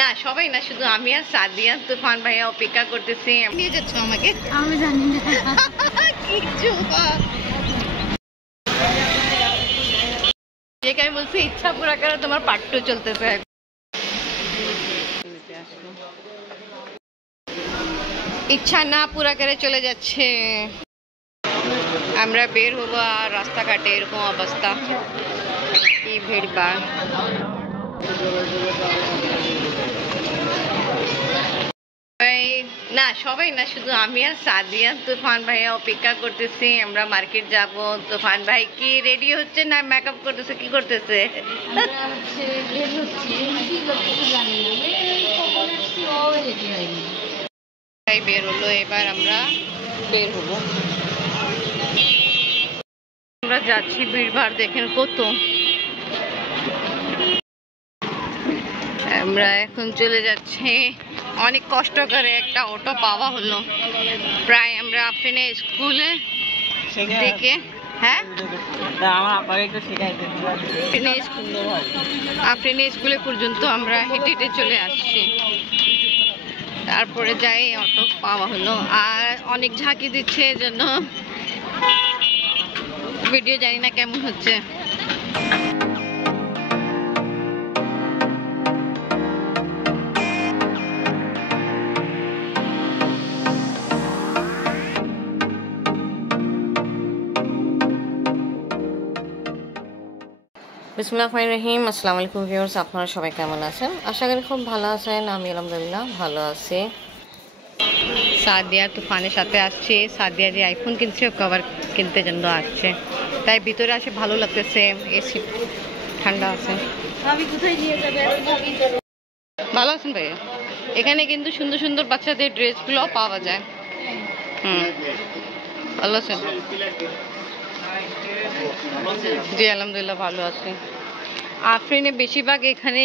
না সবাই না, শুধু আমি আর সাদিয়া, তুফান ভাইয়া অপেক্ষা করতেছি। নিয়ে যাচ্ছ আমাকে? আমি জানি না কিছু আমি বলছি ইচ্ছা পুরা করে তোমার পার্ট 2 চলতেছে। ইচ্ছা না পুরা করে চলে যাচ্ছে। আমরা বের হবো আর রাস্তাঘাটে এরকম অবস্থা, কি ভিড় ভাড়। না সবাই না, শুধু আমি আর সাদিয়া, তুফান ভাইয়া অপেক্ষা করতেছি। আমরা মার্কেট যাব। তুফান ভাই কি রেডি হচ্ছে না মেকআপ করতেছে, কি করতেছে? বের হলো, এবার আমরা বের হব। আমরা যাচ্ছি, ভিড়ভাড় দেখেন কত। আমরা এখন চলে যাচ্ছি। অনেক কষ্ট করে একটা অটো পাওয়া হলো। প্রায় আমরা আফরিনের স্কুলে থেকে, হ্যাঁ আফরিনের স্কুলে পর্যন্ত আমরা হেঁটে হেঁটে চলে আসছি। তারপরে যাই অটো পাওয়া হলো। আর অনেক ঝাঁকি দিচ্ছে, এজন্য ভিডিও জানি না কেমন হচ্ছে। বিসমিল্লাহির আসসালামু আলাইকুম ভিউয়ার্স, আপনারা সবাই কেমন আছেন? আশা করি খুব ভালো আছেন। আমি আলহামদুলিল্লাহ ভালো আছি। সাদিয়া তুফানের সাথে আসছি। সাদিয়া যে আইফোন কিনছে, কভার কিনতে জন্য আসছে, তাই ভিতরে আসে ভালো লাগতেছে। এসি ঠান্ডা আছে। ভালো আছেন ভাইয়া? এখানে কিন্তু সুন্দর সুন্দর বাচ্চাদের ড্রেসগুলো পাওয়া যায়। ভালো আছেন? জি আলহামদুলিল্লাহ ভালো আছি। আফরিনে বেশিরভাগ এখানে,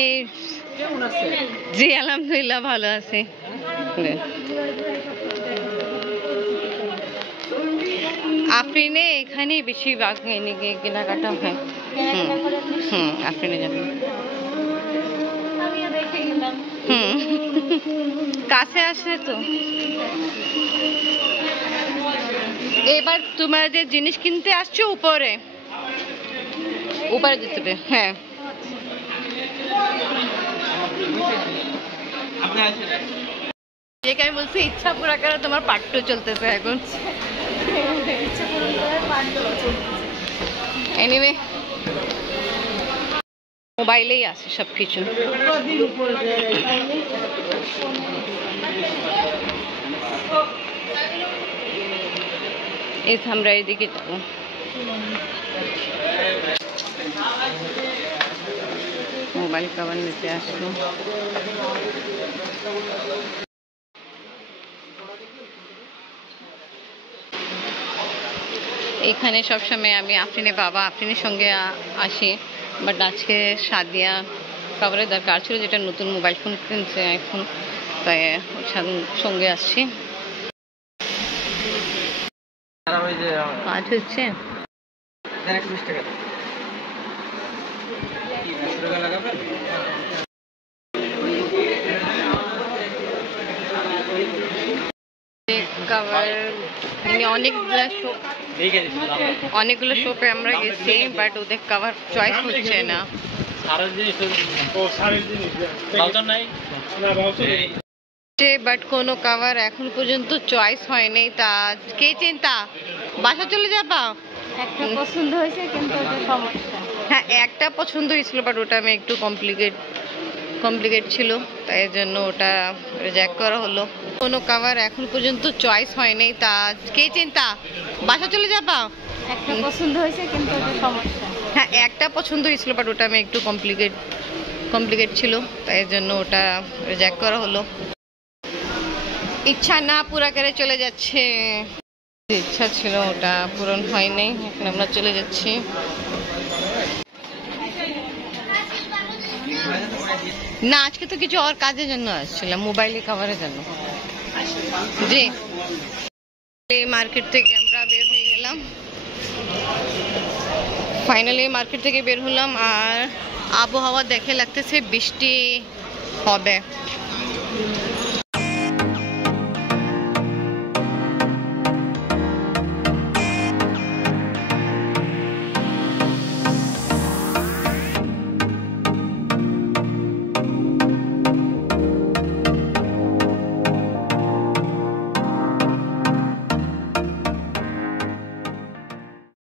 জি আলহামদুলিল্লাহ ভালো আছি। আফরিনে এখানে বেশিরভাগ কেনাকাটা হয়। আফরিনে যাবেন? কাছে আসে তো। এবার তোমার যে জিনিস কিনতে আসছো উপরে যেতে হবে। হ্যাঁ আমি বলছি ইচ্ছা পুরা করে তোমার পার্ট 2 চলতেছে এখন। এনিওয়ে মোবাইলেই আছে সবকিছু। আমরা এদিকে যাবো। মোবাইল কভার নিতে আসলো। এখানে সবসময় আমি আফরিনের সঙ্গে আসি, বাট আজকে সাদিয়া কভারের দরকার ছিল, যেটা নতুন মোবাইল ফোন কিনছে আইফোন, তাই সঙ্গে আসছি। কাজ হচ্ছে। অনেকগুলো শপে আমরা গেছি, বাট ওদের কভার চয়েস হচ্ছে না। বাট কোনো কভার এখন পর্যন্ত চয়েস হয়নি। তা কে চিন্তা বাসা চলে যাবা? একটা পছন্দ হয়েছে কিন্তু সমস্যা। হ্যাঁ একটা পছন্দ হয়েছিল, বাট ওটা আমি একটু কমপ্লিকেট ছিল, তাই জন্য ওটা রিজেক্ট করা হলো। কোনো কভার এখন পর্যন্ত চয়েস হয়নি। তা কে চিন্তা বাসা চলে যাবা? একটা পছন্দ হয়েছে কিন্তু সমস্যা। হ্যাঁ একটা পছন্দ হয়েছিল, বাট ওটা আমি একটু কমপ্লিকেট ছিল, তাই জন্য ওটা রিজেক্ট করা হলো। ইচ্ছা না পুরা করে চলে যাচ্ছে। ইচ্ছা ছিল ওটা পূরণ হয়নি, এখন আমরা চলে যাচ্ছি। না আজকে তো কিছু আর কাজের জন্য আসছিলাম, মোবাইলে কভারের জন্য। জি এই মার্কেট থেকে আমরা বের হয়ে গেলাম, ফাইনালি মার্কেট থেকে বের হলাম। আর আবহাওয়া দেখে লাগতেছে বৃষ্টি হবে।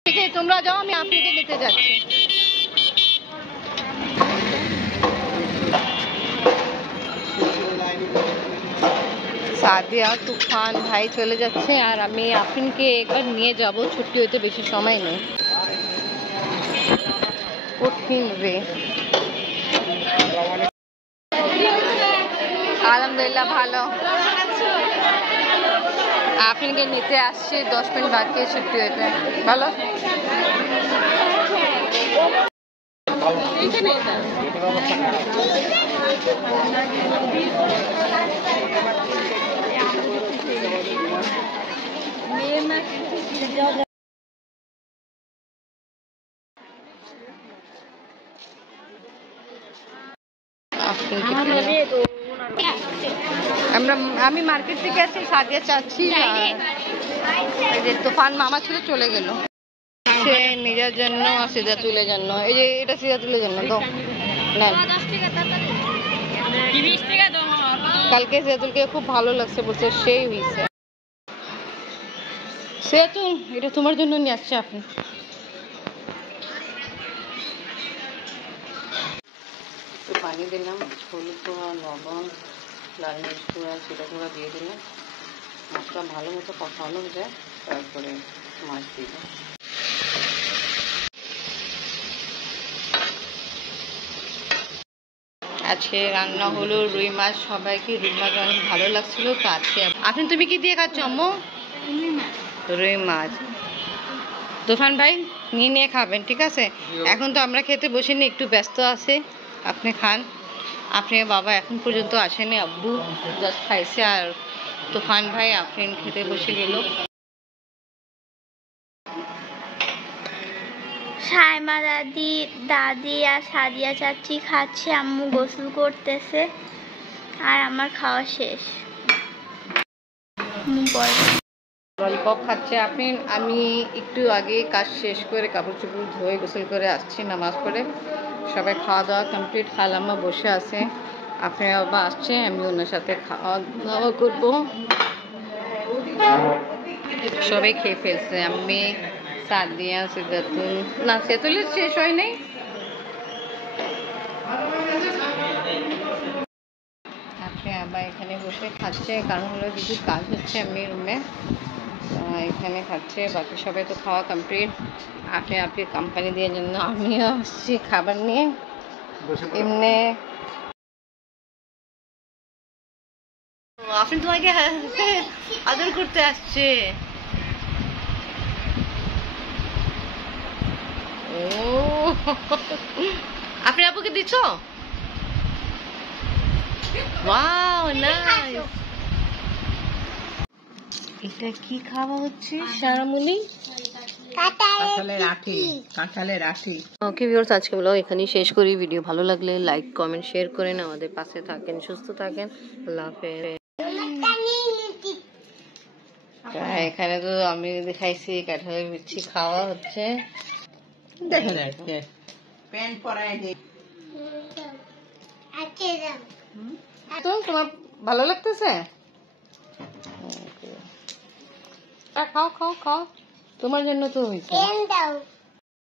ঠিক আছে, তোমরা যাও, আমি আপনাকে নিতে যাচ্ছি। সাদিয়া, তুফান ভাই চলে যাচ্ছে, আর আমি আফরিনকে একবার নিয়ে যাব, ছুটি হতে বেশি সময় নেই। কঠিন রে। আলহামদুলিল্লাহ ভালো। আফরিনকে নিতে আসছি, 10 মিনিট বাকি ছুটি হতে। ভালো। আমি মার্কেট থেকে আছি, সাদিয়া চাচ্ছি, তুফান মামা ছিল চলে গেল, সে নিজের জন্য আর সিজাতুলের জন্য। এই যে এটা সিজাতুলের জন্য তো নেন। কালকে সিজাতুলকে খুব ভালো লাগছে, বলছে সেই হয়েছে। সিজাতুল, এটা তোমার জন্য নিয়ে আসছে আপনি। একটু পানি দিলাম, হলুদ গুঁড়া, লবণ, লাল মির্চ গুঁড়া, জিরা গুঁড়া দিয়ে দিলাম। মাছটা ভালো মতো কষানো যায়, তারপরে মাছ দিব। আজকে রান্না হলো রুই মাছ। সবাইকে রুই মাছ অনেক ভালো লাগছিল তো আজকে। আপনি তুমি কি দিয়ে খাচ্ছ আম্মু? রুই মাছ। তুফান ভাই নিয়ে নিয়ে খাবেন, ঠিক আছে? এখন তো আমরা খেতে বসিনি, একটু ব্যস্ত আছে, আপনি খান। আপনি বাবা এখন পর্যন্ত আসেনি, আব্বু জাস্ট খাইছে, আর তুফান ভাই আফরিন খেতে বসে গেল। সাইমা দাদি, দাদি আর সাদিয়া চাচি খাচ্ছে, আম্মু গোসল করতেছে, আর আমার খাওয়া শেষ। ললিপপ খাচ্ছে আফরিন। আমি একটু আগে কাজ শেষ করে কাপড় চোপড় ধুয়ে গোসল করে আসছি নামাজ পড়ে। সবাই খাওয়া দাওয়া কমপ্লিট, খালাম্মা বসে আছে, আফরিন বাবা আসছে, আমি ওনার সাথে খাওয়া দাওয়া করবো। সবাই খেয়ে ফেলছে, আমি, সাদিয়া, সিজাতুল। না, সিজাতুলের শেষ হয় নাই। আপনি আবার এখানে বসে খাচ্ছে, কারণ হলো কিছু কাজ হচ্ছে আমি রুমে, এখানে খাচ্ছে। বাকি সবাই তো খাওয়া কমপ্লিট। আপনি কোম্পানি দিয়ে জন্য আমিও আসছি খাবার নিয়ে। এমনি আপনি তোমাকে আদর করতে আসছে। ও, আপনি আপুকে দিচ্ছ? Wow, nice. এটা কি খাওয়া হচ্ছে শারামুনি? ওকে ভিউয়ার্স, আজকে ব্লগ এখানেই শেষ করি। ভিডিও ভালো লাগলে লাইক, কমেন্ট, শেয়ার করেন। আমাদের পাশে থাকেন, সুস্থ থাকেন। আল্লাহ হাফেজ। এখানে তো আমি দেখাইছি কাঁঠালের বিচি খাওয়া হচ্ছে। তোমার ভালো লাগতেছে? খাও খাও খাও, তোমার জন্য তো হয়েছে।